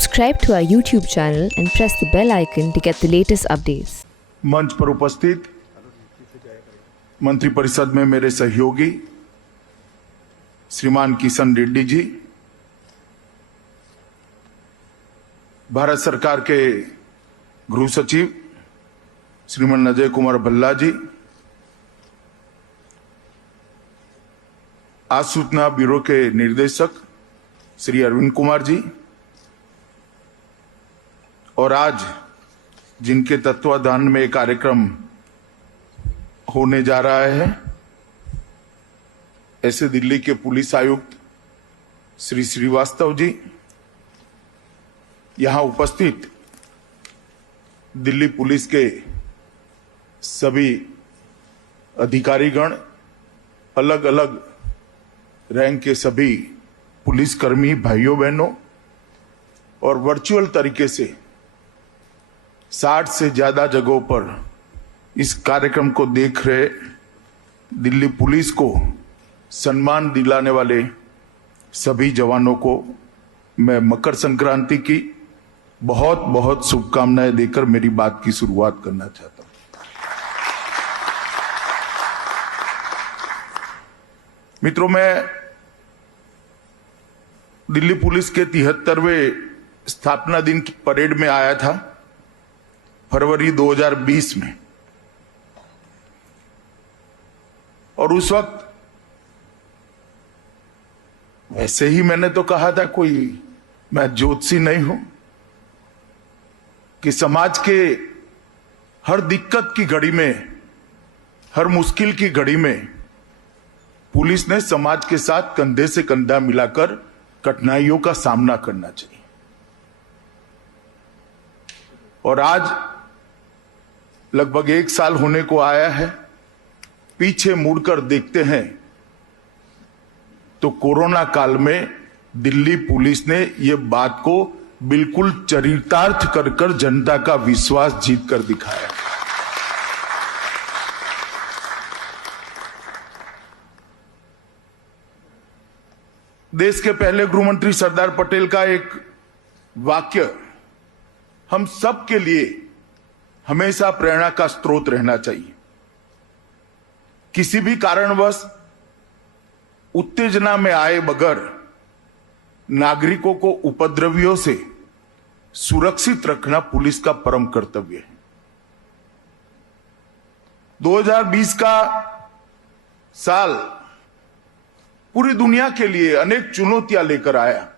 Subscribe to our YouTube channel and press the bell icon to get the latest updates. मंच पर उपस्थित मंत्रिपरिषद में मेरे सहयोगी श्रीमान किशन रेड्डी जी, भारत सरकार के गृह सचिव श्रीमान अजय कुमार भल्ला जी, आज सूचना ब्यूरो के निर्देशक श्री अरविंद कुमार जी, और आज जिनके तत्वाधान में कार्यक्रम होने जा रहा है, ऐसे दिल्ली के पुलिस आयुक्त श्री श्रीवास्तव जी, यहां उपस्थित दिल्ली पुलिस के सभी अधिकारीगण, अलग अलग रैंक के सभी पुलिसकर्मी भाइयों बहनों, और वर्चुअल तरीके से 60 से ज्यादा जगहों पर इस कार्यक्रम को देख रहे दिल्ली पुलिस को सम्मान दिलाने वाले सभी जवानों को मैं मकर संक्रांति की बहुत बहुत शुभकामनाएं देकर मेरी बात की शुरुआत करना चाहता हूं। मित्रों, मैं दिल्ली पुलिस के 73वें स्थापना दिन की परेड में आया था फरवरी 2020 में, और उस वक्त वैसे ही मैंने तो कहा था, कोई मैं ज्योतिषी नहीं हूं, कि समाज के हर दिक्कत की घड़ी में, हर मुश्किल की घड़ी में पुलिस ने समाज के साथ कंधे से कंधा मिलाकर कठिनाइयों का सामना करना चाहिए। और आज लगभग 1 साल होने को आया है, पीछे मुड़कर देखते हैं तो कोरोना काल में दिल्ली पुलिस ने यह बात को बिल्कुल चरितार्थ कर जनता का विश्वास जीत कर दिखाया। देश के पहले गृहमंत्री सरदार पटेल का एक वाक्य हम सब के लिए हमेशा प्रेरणा का स्रोत रहना चाहिए। किसी भी कारणवश उत्तेजना में आए बगैर नागरिकों को उपद्रवियों से सुरक्षित रखना पुलिस का परम कर्तव्य है। 2020 का साल पूरी दुनिया के लिए अनेक चुनौतियां लेकर आया,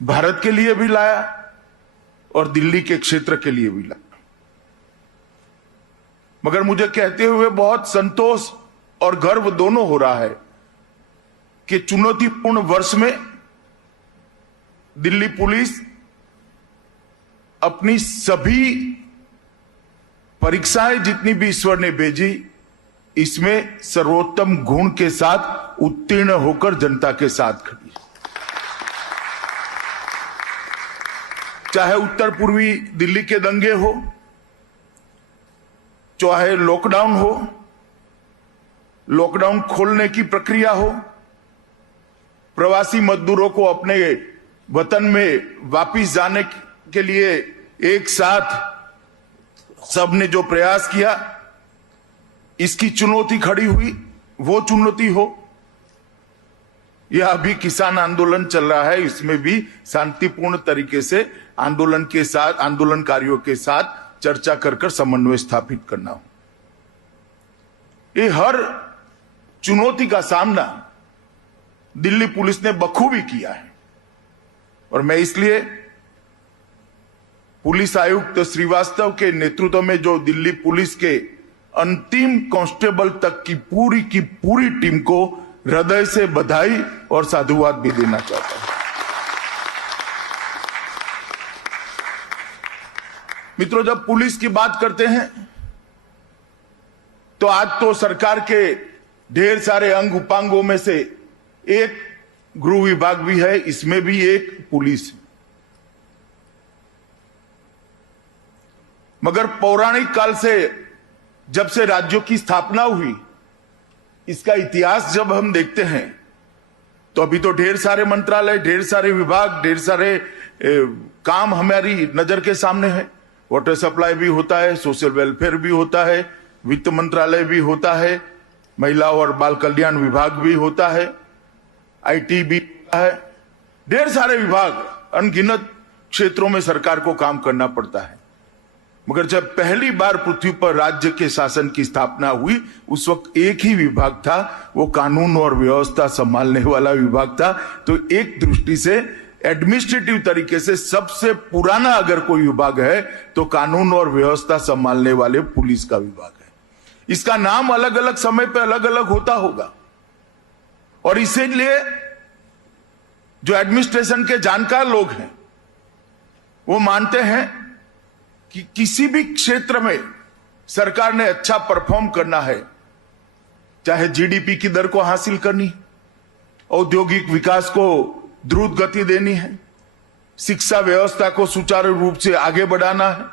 भारत के लिए भी लाया और दिल्ली के क्षेत्र के लिए भी लाया। मगर मुझे कहते हुए बहुत संतोष और गर्व दोनों हो रहा है कि चुनौतीपूर्ण वर्ष में दिल्ली पुलिस अपनी सभी परीक्षाएं जितनी भी ईश्वर ने भेजी, इसमें सर्वोत्तम गुण के साथ उत्तीर्ण होकर जनता के साथ खड़ी। चाहे उत्तर पूर्वी दिल्ली के दंगे हो, चाहे लॉकडाउन हो, लॉकडाउन खोलने की प्रक्रिया हो, प्रवासी मजदूरों को अपने वतन में वापस जाने के लिए एक साथ सबने जो प्रयास किया, इसकी चुनौती खड़ी हुई, वो चुनौती हो, यह अभी किसान आंदोलन चल रहा है, इसमें भी शांतिपूर्ण तरीके से आंदोलन के साथ, आंदोलनकारियों के साथ चर्चा कर समन्वय स्थापित करना हो। ये हर चुनौती का सामना दिल्ली पुलिस ने बखूबी किया है, और मैं इसलिए पुलिस आयुक्त श्रीवास्तव के नेतृत्व में जो दिल्ली पुलिस के अंतिम कांस्टेबल तक की पूरी टीम को हृदय से बधाई और साधुवाद भी देना चाहता हूं। मित्रों, जब पुलिस की बात करते हैं तो आज तो सरकार के ढेर सारे अंग उपांगों में से एक गृह विभाग भी है, इसमें भी एक पुलिस है। मगर पौराणिक काल से, जब से राज्यों की स्थापना हुई, इसका इतिहास जब हम देखते हैं तो अभी तो ढेर सारे मंत्रालय, ढेर सारे विभाग, ढेर सारे काम हमारी नजर के सामने है। वाटर सप्लाई भी होता है, सोशल वेलफेयर भी होता है, वित्त मंत्रालय भी होता है, महिला और बाल कल्याण विभाग भी होता है, आईटी भी होता है, ढेर सारे विभाग, अनगिनत क्षेत्रों में सरकार को काम करना पड़ता है। मगर जब पहली बार पृथ्वी पर राज्य के शासन की स्थापना हुई, उस वक्त एक ही विभाग था, वो कानून और व्यवस्था संभालने वाला विभाग था। तो एक दृष्टि से एडमिनिस्ट्रेटिव तरीके से सबसे पुराना अगर कोई विभाग है तो कानून और व्यवस्था संभालने वाले पुलिस का विभाग है। इसका नाम अलग अलग समय पे अलग अलग होता होगा, और इसीलिए जो एडमिनिस्ट्रेशन के जानकार लोग हैं वो मानते हैं कि किसी भी क्षेत्र में सरकार ने अच्छा परफॉर्म करना है, चाहे जीडीपी की दर को हासिल करनी, औद्योगिक विकास को द्रुत गति देनी है, शिक्षा व्यवस्था को सुचारू रूप से आगे बढ़ाना है,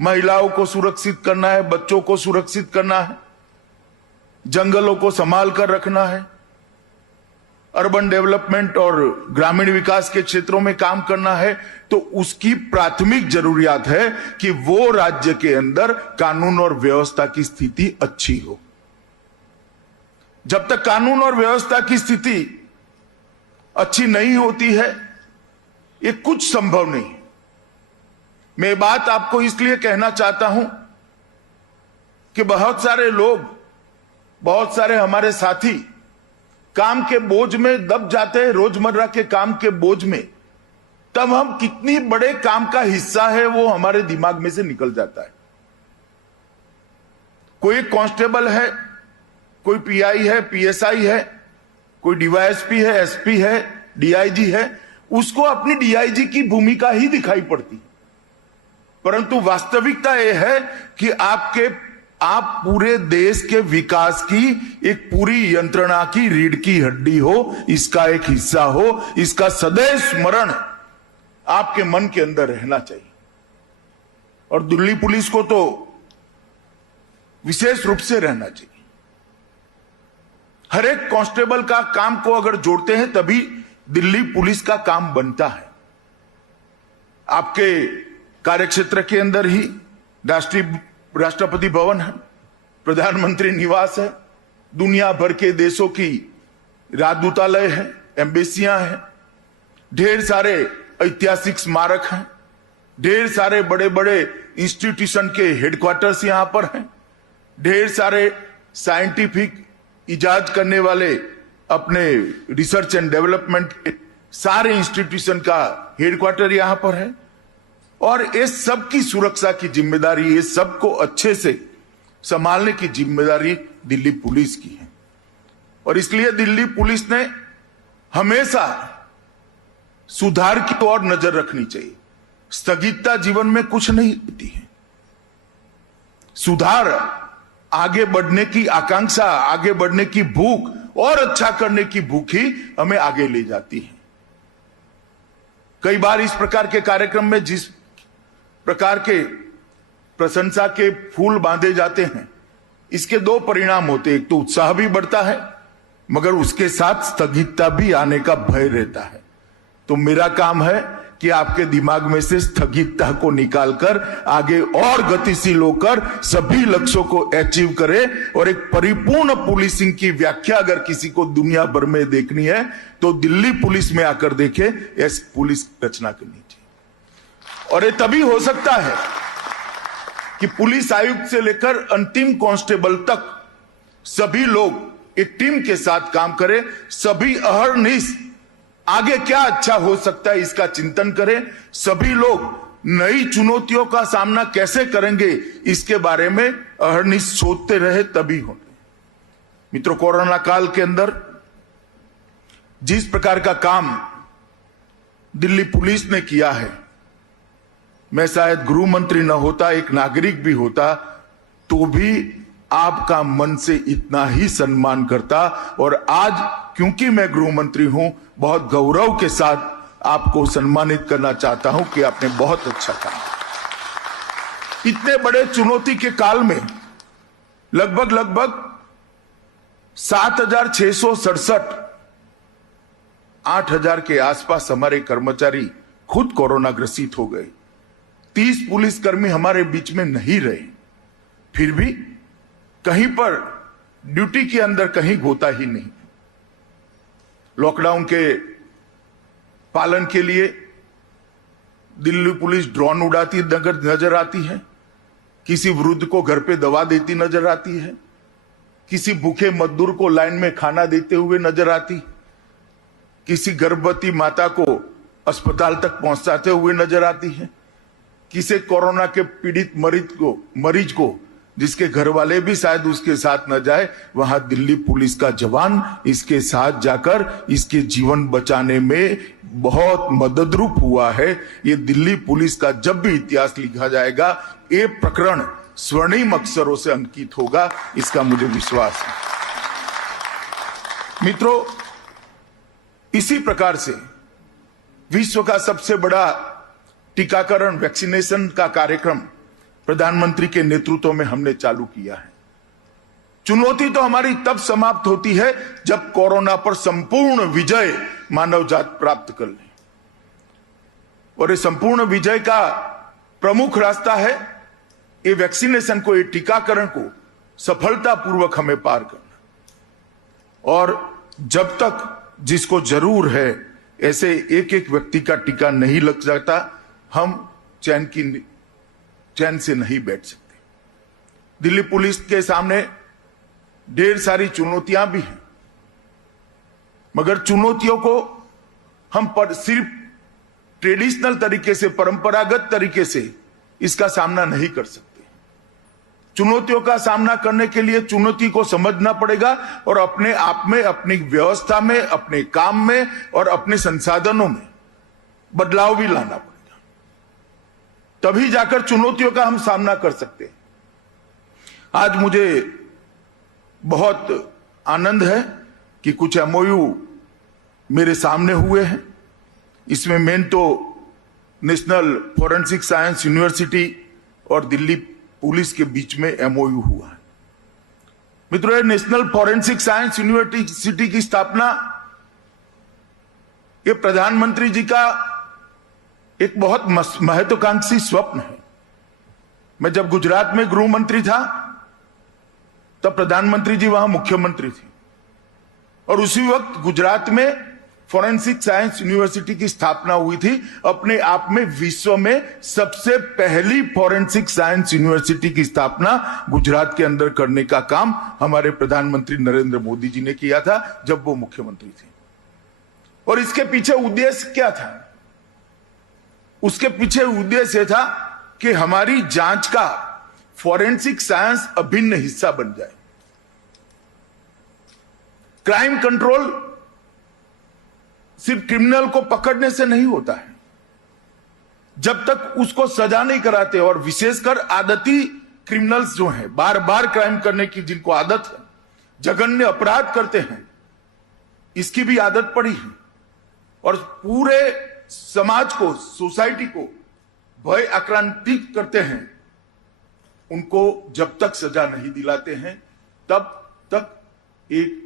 महिलाओं को सुरक्षित करना है, बच्चों को सुरक्षित करना है, जंगलों को संभाल कर रखना है, अर्बन डेवलपमेंट और ग्रामीण विकास के क्षेत्रों में काम करना है, तो उसकी प्राथमिक जरूरियात है कि वो राज्य के अंदर कानून और व्यवस्था की स्थिति अच्छी हो। जब तक कानून और व्यवस्था की स्थिति अच्छी नहीं होती है, ये कुछ संभव नहीं। मैं बात आपको इसलिए कहना चाहता हूं कि बहुत सारे लोग, बहुत सारे हमारे साथी काम के बोझ में दब जाते हैं, रोजमर्रा के काम के बोझ में, तब हम कितनी बड़े काम का हिस्सा है वो हमारे दिमाग में से निकल जाता है। कोई कांस्टेबल है, कोई पीआई है, पीएसआई है, कोई डीवाईएसपी है, एसपी है, डीआईजी है, उसको अपनी डीआईजी की भूमिका ही दिखाई पड़ती, परंतु वास्तविकता यह है कि आप पूरे देश के विकास की एक पूरी यंत्रणा की रीढ़ की हड्डी हो, इसका एक हिस्सा हो, इसका सदैव स्मरण आपके मन के अंदर रहना चाहिए। और दिल्ली पुलिस को तो विशेष रूप से रहना चाहिए। हर एक कांस्टेबल का काम को अगर जोड़ते हैं तभी दिल्ली पुलिस का काम बनता है। आपके कार्यक्षेत्र के अंदर ही राष्ट्रपति भवन है, प्रधानमंत्री निवास है, दुनिया भर के देशों की राजदूतालय है, एम्बेसियां हैं, ढेर सारे ऐतिहासिक स्मारक हैं, ढेर सारे बड़े बड़े इंस्टीट्यूशन के हेडक्वार्टर्स यहां पर हैं, ढेर सारे साइंटिफिक इजाज करने वाले अपने रिसर्च एंड डेवलपमेंट के सारे इंस्टीट्यूशन का हेडक्वार्टर यहां पर है। और इस सब की सुरक्षा की जिम्मेदारी, ये सबको अच्छे से संभालने की जिम्मेदारी दिल्ली पुलिस की है। और इसलिए दिल्ली पुलिस ने हमेशा सुधार की ओर नजर रखनी चाहिए। स्थगितता जीवन में कुछ नहीं देती है। सुधार, आगे बढ़ने की आकांक्षा, आगे बढ़ने की भूख और अच्छा करने की भूख ही हमें आगे ले जाती है। कई बार इस प्रकार के कार्यक्रम में जिस प्रकार के प्रशंसा के फूल बांधे जाते हैं, इसके दो परिणाम होते हैं। एक तो उत्साह भी बढ़ता है, मगर उसके साथ स्थगितता भी आने का भय रहता है। तो मेरा काम है कि आपके दिमाग में से स्थगितता को निकालकर आगे और गतिशील होकर सभी लक्ष्यों को अचीव करें। और एक परिपूर्ण पुलिसिंग की व्याख्या अगर किसी को दुनिया भर में देखनी है तो दिल्ली पुलिस में आकर देखे, ऐसी पुलिस रचना करनी चाहिए। और ये तभी हो सकता है कि पुलिस आयुक्त से लेकर अंतिम कांस्टेबल तक सभी लोग एक टीम के साथ काम करें, सभी अहर्निश आगे क्या अच्छा हो सकता है इसका चिंतन करें, सभी लोग नई चुनौतियों का सामना कैसे करेंगे इसके बारे में अहर्निश सोचते रहे, तभी होंगे। मित्रों, कोरोना काल के अंदर जिस प्रकार का काम दिल्ली पुलिस ने किया है, मैं शायद गृह मंत्री न होता, एक नागरिक भी होता, तो भी आपका मन से इतना ही सम्मान करता। और आज क्योंकि मैं गृह मंत्री हूं, बहुत गौरव के साथ आपको सम्मानित करना चाहता हूं कि आपने बहुत अच्छा काम। इतने बड़े चुनौती के काल में लगभग 7,667 8,000 के आसपास हमारे कर्मचारी खुद कोरोना ग्रसित हो गए। 30 पुलिसकर्मी हमारे बीच में नहीं रहे, फिर भी कहीं पर ड्यूटी के अंदर कहीं गोता ही नहीं। लॉकडाउन के पालन के लिए दिल्ली पुलिस ड्रोन उड़ाती नजर आती है, किसी वृद्ध को घर पे दवा देती नजर आती है, किसी भूखे मजदूर को लाइन में खाना देते हुए नजर आती, किसी गर्भवती माता को अस्पताल तक पहुंचाते हुए नजर आती है, किसी कोरोना के पीड़ित मरीज को जिसके घर वाले भी शायद उसके साथ न जाए, वहां दिल्ली पुलिस का जवान इसके साथ जाकर इसके जीवन बचाने में बहुत मददरूप हुआ है। ये दिल्ली पुलिस का जब भी इतिहास लिखा जाएगा, ये प्रकरण स्वर्णिम अक्षरों से अंकित होगा, इसका मुझे विश्वास है। मित्रों, इसी प्रकार से विश्व का सबसे बड़ा टीकाकरण वैक्सीनेशन का कार्यक्रम प्रधानमंत्री के नेतृत्व में हमने चालू किया है। चुनौती तो हमारी तब समाप्त होती है जब कोरोना पर संपूर्ण विजय मानव जात प्राप्त कर ले, और ये संपूर्ण विजय का प्रमुख रास्ता है ये वैक्सीनेशन को, ये टीकाकरण को सफलतापूर्वक हमें पार करना। और जब तक जिसको जरूर है ऐसे एक एक व्यक्ति का टीका नहीं लग जाता, हम चैन से नहीं बैठ सकते। दिल्ली पुलिस के सामने ढेर सारी चुनौतियां भी हैं, मगर चुनौतियों को हम सिर्फ ट्रेडिशनल तरीके से, परंपरागत तरीके से इसका सामना नहीं कर सकते। चुनौतियों का सामना करने के लिए चुनौती को समझना पड़ेगा और अपने आप में, अपनी व्यवस्था में, अपने काम में और अपने संसाधनों में बदलाव भी लाना पड़ेगा, तभी जाकर चुनौतियों का हम सामना कर सकते हैं। आज मुझे बहुत आनंद है कि कुछ एमओयू मेरे सामने हुए हैं। इसमें मेन तो नेशनल फॉरेंसिक साइंस यूनिवर्सिटी और दिल्ली पुलिस के बीच में एमओयू हुआ है। मित्रों, नेशनल फॉरेंसिक साइंस यूनिवर्सिटी की स्थापना ये प्रधानमंत्री जी का एक बहुत महत्वाकांक्षी स्वप्न है। मैं जब गुजरात में गृह मंत्री था तब प्रधानमंत्री जी वहां मुख्यमंत्री थे, और उसी वक्त गुजरात में फॉरेंसिक साइंस यूनिवर्सिटी की स्थापना हुई थी। अपने आप में विश्व में सबसे पहली फॉरेंसिक साइंस यूनिवर्सिटी की स्थापना गुजरात के अंदर करने का काम हमारे प्रधानमंत्री नरेंद्र मोदी जी ने किया था जब वो मुख्यमंत्री थे। और इसके पीछे उद्देश्य क्या था? उसके पीछे उद्देश्य था कि हमारी जांच का फॉरेंसिक साइंस अभिन्न हिस्सा बन जाए। क्राइम कंट्रोल सिर्फ क्रिमिनल को पकड़ने से नहीं होता है, जब तक उसको सजा नहीं कराते, और विशेषकर आदती क्रिमिनल्स जो हैं, बार बार क्राइम करने की जिनको आदत है, जघन्य अपराध करते हैं, इसकी भी आदत पड़ी है, और पूरे समाज को, सोसाइटी को भय आक्रांतित करते हैं, उनको जब तक सजा नहीं दिलाते हैं तब तक एक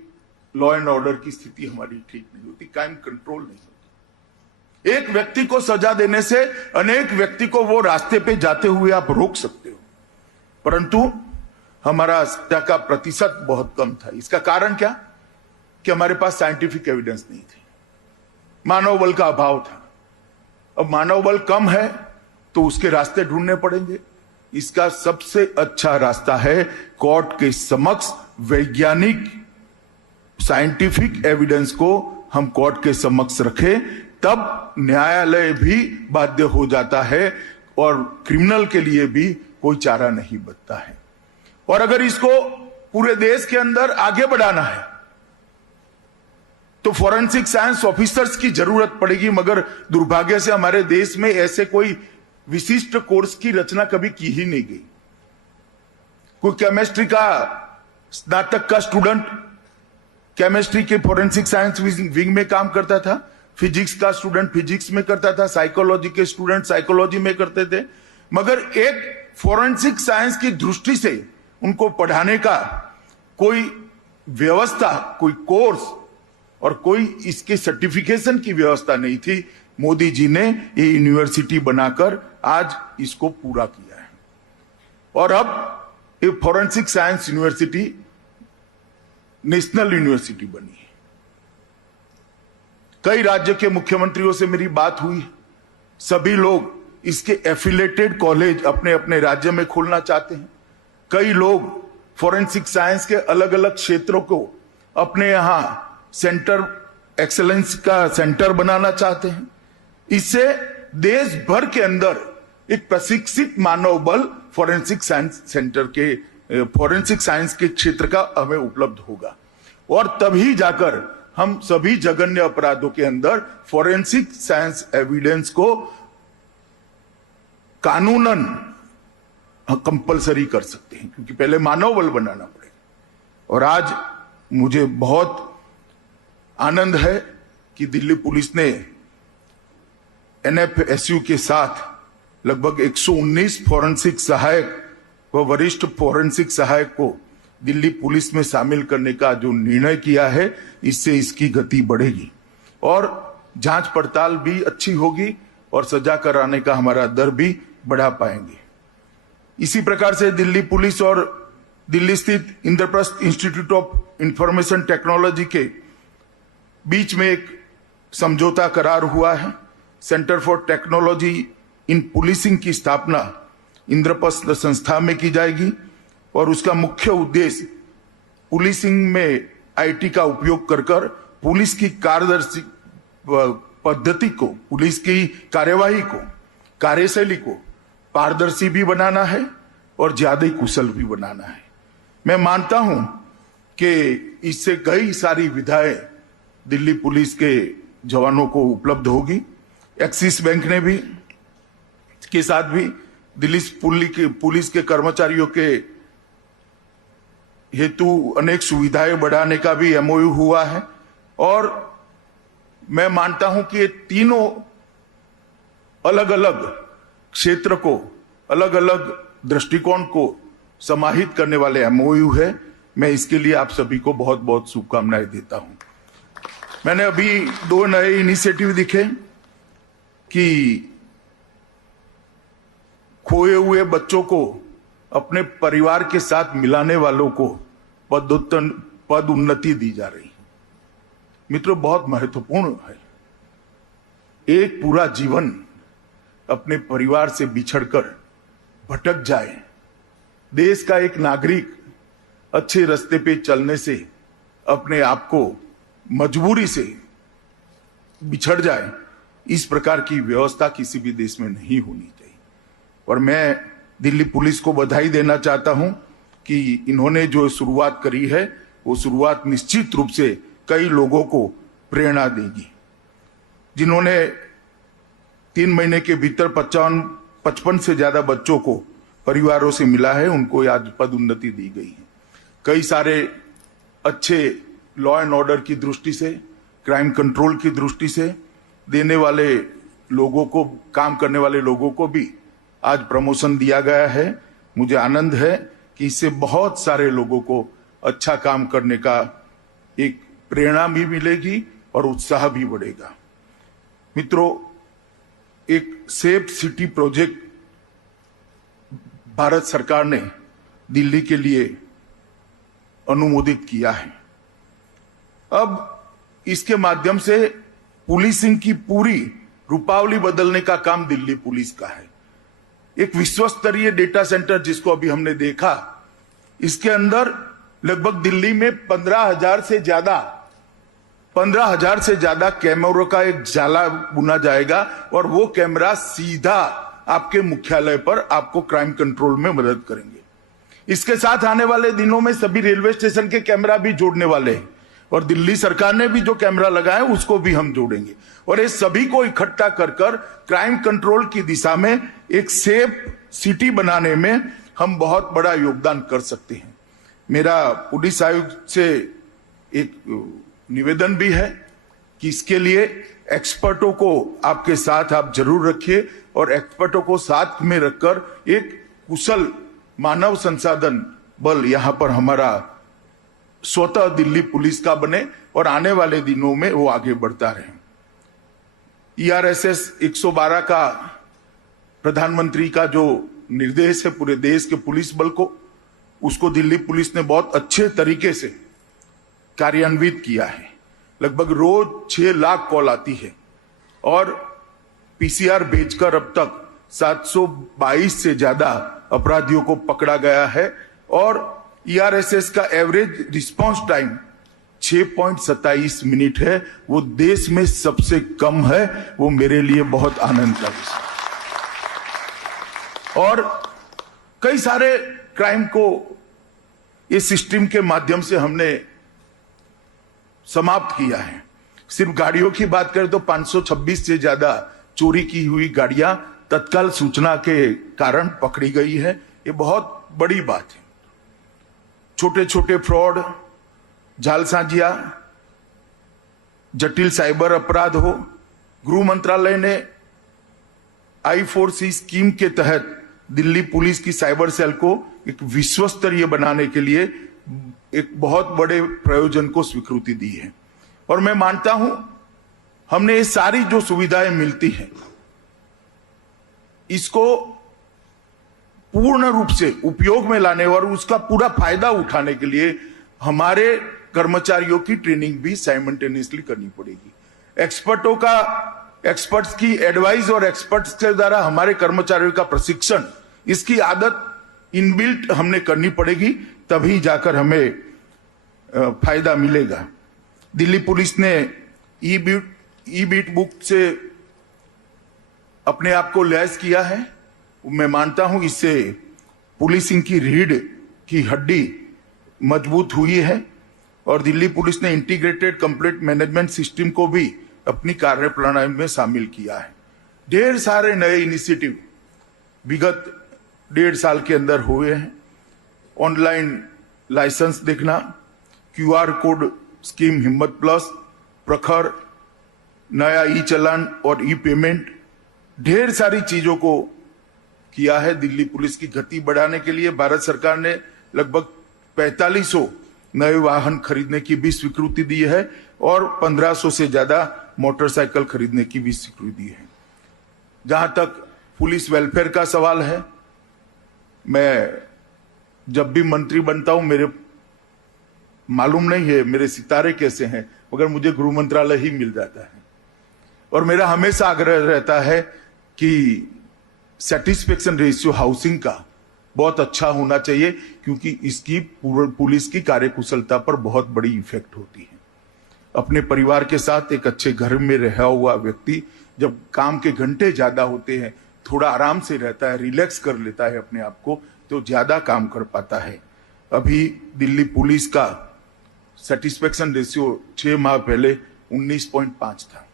लॉ एंड ऑर्डर की स्थिति हमारी ठीक नहीं होती, क्राइम कंट्रोल नहीं होती। एक व्यक्ति को सजा देने से अनेक व्यक्ति को वो रास्ते पे जाते हुए आप रोक सकते हो, परंतु हमारा सजा का प्रतिशत बहुत कम था। इसका कारण क्या? कि हमारे पास साइंटिफिक एविडेंस नहीं थी, मानव बल का अभाव था। अब मानव बल कम है तो उसके रास्ते ढूंढने पड़ेंगे। इसका सबसे अच्छा रास्ता है कोर्ट के समक्ष वैज्ञानिक साइंटिफिक एविडेंस को हम कोर्ट के समक्ष रखें, तब न्यायालय भी बाध्य हो जाता है और क्रिमिनल के लिए भी कोई चारा नहीं बचता है। और अगर इसको पूरे देश के अंदर आगे बढ़ाना है तो फॉरेंसिक साइंस ऑफिसर्स की जरूरत पड़ेगी, मगर दुर्भाग्य से हमारे देश में ऐसे कोई विशिष्ट कोर्स की रचना कभी की ही नहीं गई। कोई केमिस्ट्री का स्नातक का स्टूडेंट केमिस्ट्री के फॉरेंसिक साइंस विंग में काम करता था, फिजिक्स का स्टूडेंट फिजिक्स में करता था, साइकोलॉजी के स्टूडेंट साइकोलॉजी में करते थे, मगर एक फॉरेंसिक साइंस की दृष्टि से उनको पढ़ाने का कोई व्यवस्था, कोई कोर्स और कोई इसके सर्टिफिकेशन की व्यवस्था नहीं थी। मोदी जी ने ये यूनिवर्सिटी बनाकर आज इसको पूरा किया है। और अब ये forensic science university national university बनी है। कई राज्य के मुख्यमंत्रियों से मेरी बात हुई, सभी लोग इसके एफिलेटेड कॉलेज अपने अपने राज्य में खोलना चाहते हैं। कई लोग फॉरेंसिक साइंस के अलग अलग क्षेत्रों को अपने यहां सेंटर एक्सेलेंस का सेंटर बनाना चाहते हैं। इससे देश भर के अंदर एक प्रशिक्षित मानव बल फॉरेंसिक साइंस सेंटर के फॉरेंसिक साइंस के क्षेत्र का हमें उपलब्ध होगा और तभी जाकर हम सभी जघन्य अपराधों के अंदर फॉरेंसिक साइंस एविडेंस को कानूनन कंपलसरी कर सकते हैं, क्योंकि पहले मानव बल बनाना पड़ेगा। और आज मुझे बहुत आनंद है कि दिल्ली पुलिस ने एनएफएसयू के साथ लगभग 119 फॉरेंसिक सहायक व वरिष्ठ फॉरेंसिक सहायक को दिल्ली पुलिस में शामिल करने का जो निर्णय किया है, इससे इसकी गति बढ़ेगी और जांच पड़ताल भी अच्छी होगी और सजा कराने का हमारा दर भी बढ़ा पाएंगे। इसी प्रकार से दिल्ली पुलिस और दिल्ली स्थित Indraprastha institute of information technology के बीच में एक समझौता करार हुआ है। Centre for technology in policing की स्थापना इंद्रप्रस्थ संस्था में की जाएगी और उसका मुख्य उद्देश्य पुलिसिंग में आईटी का उपयोग कर पुलिस की कार्यदर्शी पद्धति को, पुलिस की कार्यवाही को, कार्यशैली को पारदर्शी भी बनाना है और ज्यादा कुशल भी बनाना है। मैं मानता हूं कि इससे कई सारी विधाएं दिल्ली पुलिस के जवानों को उपलब्ध होगी। एक्सिस बैंक ने भी के साथ भी दिल्ली पुलिस के कर्मचारियों के हेतु अनेक सुविधाएं बढ़ाने का भी एमओयू हुआ है और मैं मानता हूं कि ये तीनों अलग अलग क्षेत्र को, अलग अलग दृष्टिकोण को समाहित करने वाले एमओयू है। मैं इसके लिए आप सभी को बहुत बहुत शुभकामनाएं देता हूं। मैंने अभी 2 नए इनिशिएटिव दिखे कि खोए हुए बच्चों को अपने परिवार के साथ मिलाने वालों को पद उन्नति दी जा रही है। मित्रों, बहुत महत्वपूर्ण है। एक पूरा जीवन अपने परिवार से बिछड़कर भटक जाए, देश का एक नागरिक अच्छे रास्ते पे चलने से अपने आप को मजबूरी से बिछड़ जाए, इस प्रकार की व्यवस्था किसी भी देश में नहीं होनी चाहिए। और मैं दिल्ली पुलिस को बधाई देना चाहता हूं कि इन्होंने जो शुरुआत करी है वो शुरुआत निश्चित रूप से कई लोगों को प्रेरणा देगी। जिन्होंने 3 महीने के भीतर 55 से ज्यादा बच्चों को परिवारों से मिला है, उनको आज पदोन्नति दी गई है। कई सारे अच्छे लॉ एंड ऑर्डर की दृष्टि से, क्राइम कंट्रोल की दृष्टि से देने वाले लोगों को, काम करने वाले लोगों को भी आज प्रमोशन दिया गया है। मुझे आनंद है कि इससे बहुत सारे लोगों को अच्छा काम करने का एक प्रेरणा भी मिलेगी और उत्साह भी बढ़ेगा। मित्रों, एक सेफ सिटी प्रोजेक्ट भारत सरकार ने दिल्ली के लिए अनुमोदित किया है। अब इसके माध्यम से पुलिसिंग की पूरी रूपावली बदलने का काम दिल्ली पुलिस का है। एक विश्व स्तरीय डेटा सेंटर जिसको अभी हमने देखा, इसके अंदर लगभग दिल्ली में 15,000 से ज्यादा कैमरों का एक जाला बुना जाएगा और वो कैमरा सीधा आपके मुख्यालय पर आपको क्राइम कंट्रोल में मदद करेंगे। इसके साथ आने वाले दिनों में सभी रेलवे स्टेशन के कैमरा भी जोड़ने वाले हैं और दिल्ली सरकार ने भी जो कैमरा लगाया है उसको भी हम जोड़ेंगे और ये सभी को इकट्ठा कर क्राइम कंट्रोल की दिशा में एक सेफ सिटी बनाने में हम बहुत बड़ा योगदान कर सकते हैं। मेरा पुलिस आयुक्त से एक निवेदन भी है कि इसके लिए एक्सपर्टों को आपके साथ आप जरूर रखिए और एक्सपर्टों को साथ में रखकर एक कुशल मानव संसाधन बल यहां पर हमारा स्वतः दिल्ली पुलिस का बने और आने वाले दिनों में वो आगे बढ़ता रहे। ERSS 112 का प्रधानमंत्री का जो निर्देश है पूरे देश के पुलिस बल को, उसको दिल्ली पुलिस ने बहुत अच्छे तरीके से कार्यान्वित किया है। लगभग रोज 6 लाख कॉल आती है और PCR भेजकर अब तक 722 से ज्यादा अपराधियों को पकड़ा गया है और ERSS का एवरेज रिस्पांस टाइम 6.27 मिनट है। वो देश में सबसे कम है। वो मेरे लिए बहुत आनंद का विषय। और कई सारे क्राइम को इस सिस्टम के माध्यम से हमने समाप्त किया है। सिर्फ गाड़ियों की बात करें तो 526 से ज्यादा चोरी की हुई गाड़ियां तत्काल सूचना के कारण पकड़ी गई है। ये बहुत बड़ी बात है। छोटे छोटे फ्रॉड, जालसाजियां, जटिल साइबर अपराध हो, गृह मंत्रालय ने I4C स्कीम के तहत दिल्ली पुलिस की साइबर सेल को एक विश्व स्तरीय बनाने के लिए एक बहुत बड़े प्रयोजन को स्वीकृति दी है। और मैं मानता हूं हमने ये सारी जो सुविधाएं मिलती हैं इसको पूर्ण रूप से उपयोग में लाने और उसका पूरा फायदा उठाने के लिए हमारे कर्मचारियों की ट्रेनिंग भी साइमल्टेनियसली करनी पड़ेगी। एक्सपर्ट्स की एडवाइस और एक्सपर्ट्स के द्वारा हमारे कर्मचारियों का प्रशिक्षण, इसकी आदत इनबिल्ट हमने करनी पड़ेगी, तभी जाकर हमें फायदा मिलेगा। दिल्ली पुलिस ने ई बीट बुक से अपने आप को लैस किया है। मैं मानता हूं इससे पुलिसिंग की रीढ़ की हड्डी मजबूत हुई है और दिल्ली पुलिस ने इंटीग्रेटेड कंप्लीट मैनेजमेंट सिस्टम को भी अपनी कार्यप्रणाली में शामिल किया है। ढेर सारे नए इनिशिएटिव विगत 1.5 साल के अंदर हुए हैं। ऑनलाइन लाइसेंस देखना, QR कोड स्कीम हिम्मत प्लस, प्रखर, नया ई-चालान और ई-पेमेंट, ढेर सारी चीजों को किया है। दिल्ली पुलिस की गति बढ़ाने के लिए भारत सरकार ने लगभग 4500 नए वाहन खरीदने की भी स्वीकृति दी है और 1500 से ज्यादा मोटरसाइकिल खरीदने की भी स्वीकृति दी है। जहां तक पुलिस वेलफेयर का सवाल है, मैं जब भी मंत्री बनता हूं, मेरे मालूम नहीं है मेरे सितारे कैसे हैं, मगर मुझे गृह मंत्रालय ही मिल जाता है और मेरा हमेशा आग्रह रहता है कि सेटिस्फेक्शन रेशियो हाउसिंग का बहुत अच्छा होना चाहिए, क्योंकि इसकी पुलिस की कार्यकुशलता पर बहुत बड़ी इफेक्ट होती है। अपने परिवार के साथ एक अच्छे घर में रहा हुआ व्यक्ति जब काम के घंटे ज्यादा होते हैं, थोड़ा आराम से रहता है, रिलैक्स कर लेता है अपने आप को, तो ज्यादा काम कर पाता है। अभी दिल्ली पुलिस का सेटिस्फेक्शन रेशियो 6 माह पहले 19.5 था।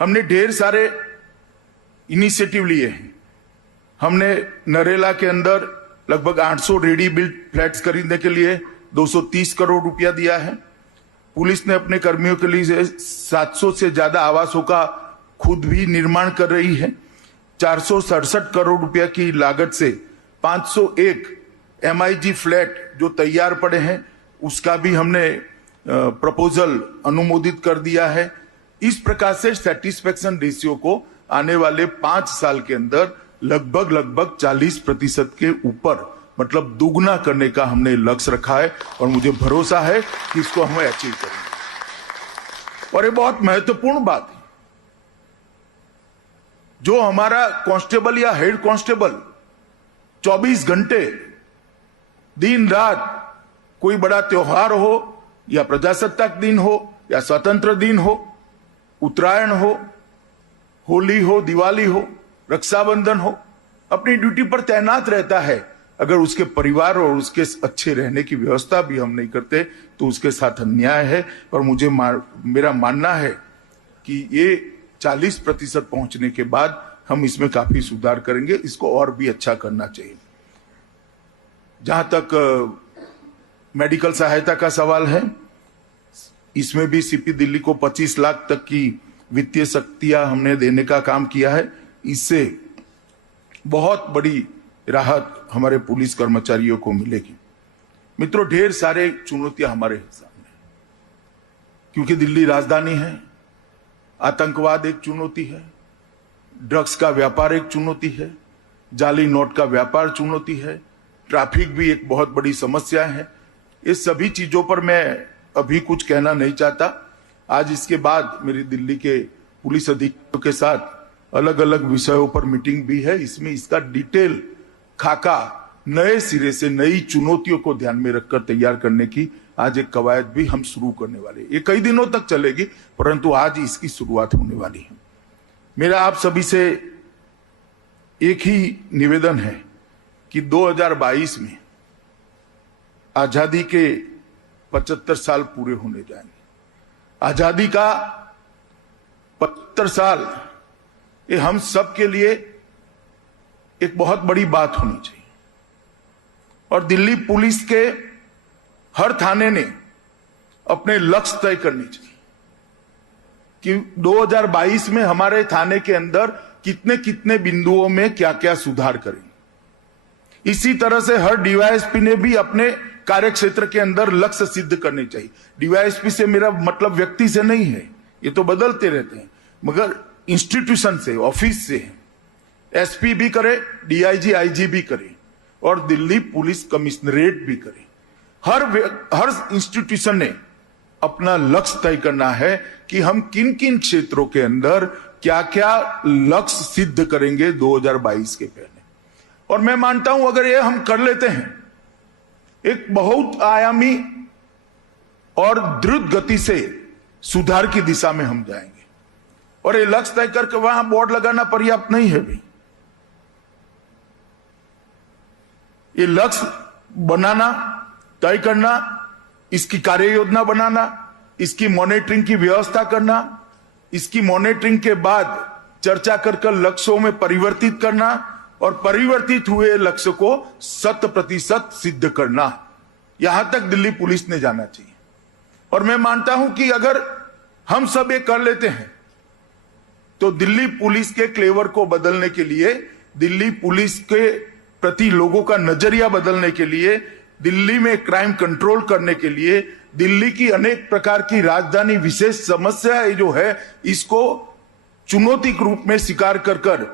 हमने ढेर सारे इनिशिएटिव लिए हैं। हमने नरेला के अंदर लगभग 800 रेडी बिल्ट फ्लैट्स खरीदने के लिए 230 करोड़ रुपया दिया है। पुलिस ने अपने कर्मियों के लिए 700 से ज्यादा आवासों का खुद भी निर्माण कर रही है। 467 करोड़ रुपया की लागत से 501 MIG फ्लैट जो तैयार पड़े हैं, उसका भी हमने प्रपोजल अनुमोदित कर दिया है। इस प्रकार से सेटिस्फेक्शन रेशियो को आने वाले 5 साल के अंदर लगभग 40% के ऊपर, मतलब दुगना करने का हमने लक्ष्य रखा है और मुझे भरोसा है कि इसको हमें अचीव करेंगे। और ये बहुत महत्वपूर्ण बात है, जो हमारा कांस्टेबल या हेड कांस्टेबल 24 घंटे दिन रात, कोई बड़ा त्योहार हो या प्रजासत्ताक दिन हो या स्वतंत्र दिन हो, उत्तरायण हो, होली हो, दिवाली हो, रक्षाबंधन हो, अपनी ड्यूटी पर तैनात रहता है। अगर उसके परिवार और उसके अच्छे रहने की व्यवस्था भी हम नहीं करते तो उसके साथ अन्याय है। और मेरा मानना है कि ये 40% पहुंचने के बाद हम इसमें काफी सुधार करेंगे। इसको और भी अच्छा करना चाहिए। जहां तक मेडिकल सहायता का सवाल है, इसमें भी सीपी दिल्ली को 25 लाख तक की वित्तीय शक्तियां हमने देने का काम किया है। इससे बहुत बड़ी राहत हमारे पुलिस कर्मचारियों को मिलेगी। मित्रों, ढेर सारे चुनौतियां हमारे सामने, क्योंकि दिल्ली राजधानी है, आतंकवाद एक चुनौती है, ड्रग्स का व्यापार एक चुनौती है, जाली नोट का व्यापार चुनौती है, ट्रैफिक भी एक बहुत बड़ी समस्या है। इस सभी चीजों पर मैं अभी कुछ कहना नहीं चाहता। आज इसके बाद मेरी दिल्ली के पुलिस अधीक्षकों के साथ अलग अलग विषयों पर मीटिंग भी है। इसमें इसका डिटेल खाका नए सिरे से नई चुनौतियों को ध्यान में रखकर तैयार करने की आज एक कवायद भी हम शुरू करने वाले हैं। ये कई दिनों तक चलेगी, परंतु आज इसकी शुरुआत होने वाली है। मेरा आप सभी से एक ही निवेदन है कि 2022 में आजादी के 75 साल पूरे होने जाएंगे। आजादी का 75 साल ये हम सब के लिए एक बहुत बड़ी बात होनी चाहिए और दिल्ली पुलिस के हर थाने ने अपने लक्ष्य तय करने चाहिए कि 2022 में हमारे थाने के अंदर कितने कितने बिंदुओं में क्या क्या सुधार करें। इसी तरह से हर डीवाईएसपी ने भी अपने कार्य क्षेत्र के अंदर लक्ष्य सिद्ध करने चाहिए। डीवाईएसपी से मेरा मतलब व्यक्ति से नहीं है, ये तो बदलते रहते हैं, मगर इंस्टीट्यूशन से, ऑफिस से है। एसपी भी करे, डीआईजी आईजी भी करे और दिल्ली पुलिस कमिश्नरेट भी करे। हर इंस्टीट्यूशन ने अपना लक्ष्य तय करना है कि हम किन किन क्षेत्रों के अंदर क्या क्या लक्ष्य सिद्ध करेंगे 2022 के पहले। और मैं मानता हूं अगर ये हम कर लेते हैं, एक बहुत आयामी और द्रुत गति से सुधार की दिशा में हम जाएंगे। और ये लक्ष्य तय करके वहां बोर्ड लगाना पर्याप्त नहीं है भी, ये लक्ष्य बनाना, तय करना, इसकी कार्य योजना बनाना, इसकी मॉनिटरिंग की व्यवस्था करना, इसकी मॉनिटरिंग के बाद चर्चा कर लक्ष्यों में परिवर्तित करना और परिवर्तित हुए लक्ष्य को 100% सिद्ध करना, यहां तक दिल्ली पुलिस ने जाना चाहिए। और मैं मानता हूं कि अगर हम सब ये कर लेते हैं तो दिल्ली पुलिस के क्लेवर को बदलने के लिए, दिल्ली पुलिस के प्रति लोगों का नजरिया बदलने के लिए, दिल्ली में क्राइम कंट्रोल करने के लिए, दिल्ली की अनेक प्रकार की राजधानी विशेष समस्याएं जो है इसको चुनौती के रूप में स्वीकार कर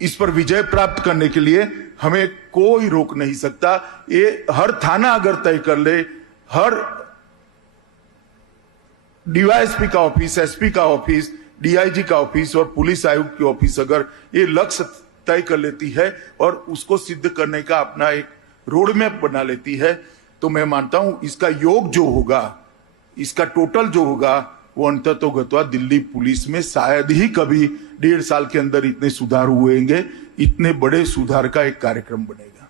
इस पर विजय प्राप्त करने के लिए हमें कोई रोक नहीं सकता। ये हर थाना अगर तय कर ले, हर डीवाईएसपी का ऑफिस, एसपी का ऑफिस, डीआईजी का ऑफिस और पुलिस आयुक्त की ऑफिस अगर ये लक्ष्य तय कर लेती है और उसको सिद्ध करने का अपना एक रोड मैप बना लेती है, तो मैं मानता हूं इसका योग जो होगा, इसका टोटल जो होगा, वो अंततोगत्वा दिल्ली पुलिस में शायद ही कभी 1.5 साल के अंदर इतने सुधार हुएंगे, इतने बड़े सुधार का एक कार्यक्रम बनेगा।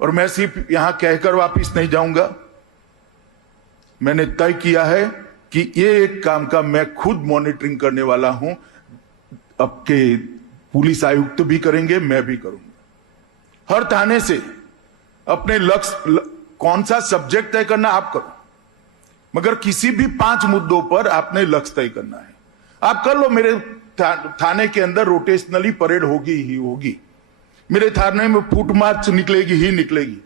और मैं सिर्फ यहां कहकर वापिस नहीं जाऊंगा, मैंने तय किया है कि ये एक काम का मैं खुद मॉनिटरिंग करने वाला हूं। अब के पुलिस आयुक्त भी करेंगे, मैं भी करूंगा। हर थाने से अपने लक्ष्य, कौन सा सब्जेक्ट तय करना आप करो, मगर किसी भी 5 मुद्दों पर आपने लक्ष्य तय करना है। आप कर लो, मेरे थाने के अंदर रोटेशनली परेड होगी ही होगी, मेरे थाने में फुट मार्च निकलेगी ही निकलेगी,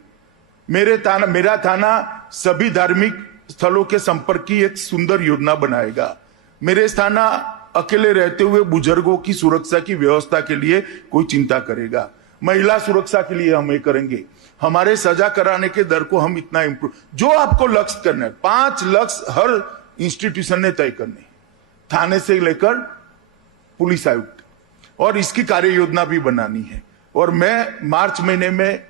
मेरा थाना सभी धार्मिक स्थलों के संपर्क की एक सुंदर योजना बनाएगा, मेरे थाना अकेले रहते हुए बुजुर्गों की सुरक्षा की व्यवस्था के लिए कोई चिंता करेगा, महिला सुरक्षा के लिए हम ये करेंगे, हमारे सजा कराने के दर को हम इतना इंप्रूव, जो आपको लक्ष्य करना है, 5 लक्ष्य हर इंस्टीट्यूशन ने तय करने, थाने से लेकर पुलिस आयुक्त, और इसकी कार्य योजना भी बनानी है। और मैं मार्च महीने में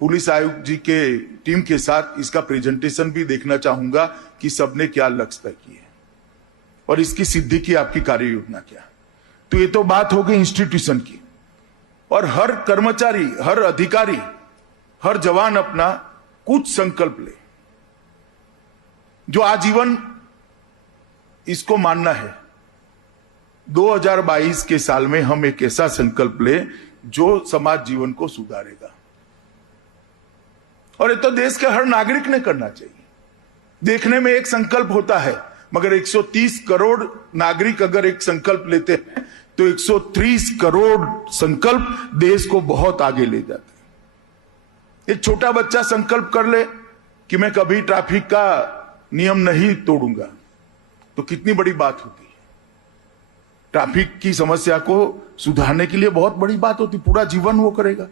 पुलिस आयुक्त जी के टीम के साथ इसका प्रेजेंटेशन भी देखना चाहूंगा कि सबने क्या लक्ष्य तय किए और इसकी सिद्धि की आपकी कार्य योजना क्या। तो ये तो बात हो गई इंस्टीट्यूशन की। और हर कर्मचारी, हर अधिकारी, हर जवान अपना कुछ संकल्प ले, जो आजीवन इसको मानना है। 2022 के साल में हम एक ऐसा संकल्प ले जो समाज जीवन को सुधारेगा, और ये तो देश के हर नागरिक ने करना चाहिए। देखने में एक संकल्प होता है, मगर 130 करोड़ नागरिक अगर एक संकल्प लेते हैं तो 130 करोड़ संकल्प देश को बहुत आगे ले जाते हैं। एक छोटा बच्चा संकल्प कर ले कि मैं कभी ट्रैफिक का नियम नहीं तोड़ूंगा, तो कितनी बड़ी बात होती है। ट्रैफिक की समस्या को सुधारने के लिए बहुत बड़ी बात होती, पूरा जीवन वो करेगा।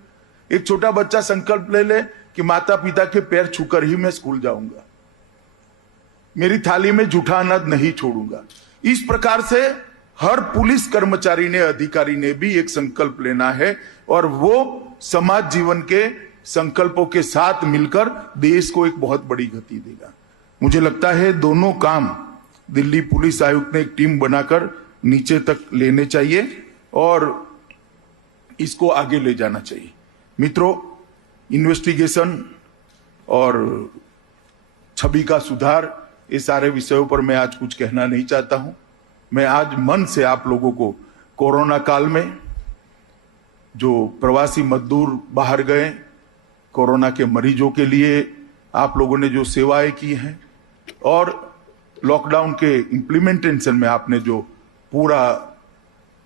एक छोटा बच्चा संकल्प ले ले कि माता पिता के पैर छूकर ही मैं स्कूल जाऊंगा, मेरी थाली में जूठा अनाज नहीं छोड़ूंगा। इस प्रकार से हर पुलिस कर्मचारी ने, अधिकारी ने भी एक संकल्प लेना है और वो समाज जीवन के संकल्पों के साथ मिलकर देश को एक बहुत बड़ी गति देगा। मुझे लगता है दोनों काम दिल्ली पुलिस आयुक्त ने एक टीम बनाकर नीचे तक लेने चाहिए और इसको आगे ले जाना चाहिए। मित्रों, इन्वेस्टिगेशन और छवि का सुधार, ये सारे विषयों पर मैं आज कुछ कहना नहीं चाहता हूं। मैं आज मन से आप लोगों को कोरोना काल में जो प्रवासी मजदूर बाहर गए, कोरोना के मरीजों के लिए आप लोगों ने जो सेवाएं की हैं और लॉकडाउन के इम्प्लीमेंटेशन में आपने जो पूरा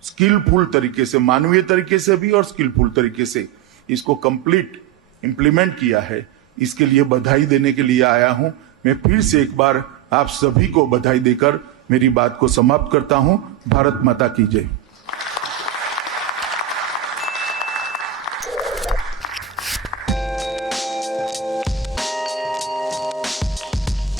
स्किलफुल तरीके से, मानवीय तरीके से भी और स्किलफुल तरीके से इसको कंप्लीट इम्प्लीमेंट किया है, इसके लिए बधाई देने के लिए आया हूं। मैं फिर से एक बार आप सभी को बधाई देकर मेरी बात को समाप्त करता हूं। भारत माता की जय।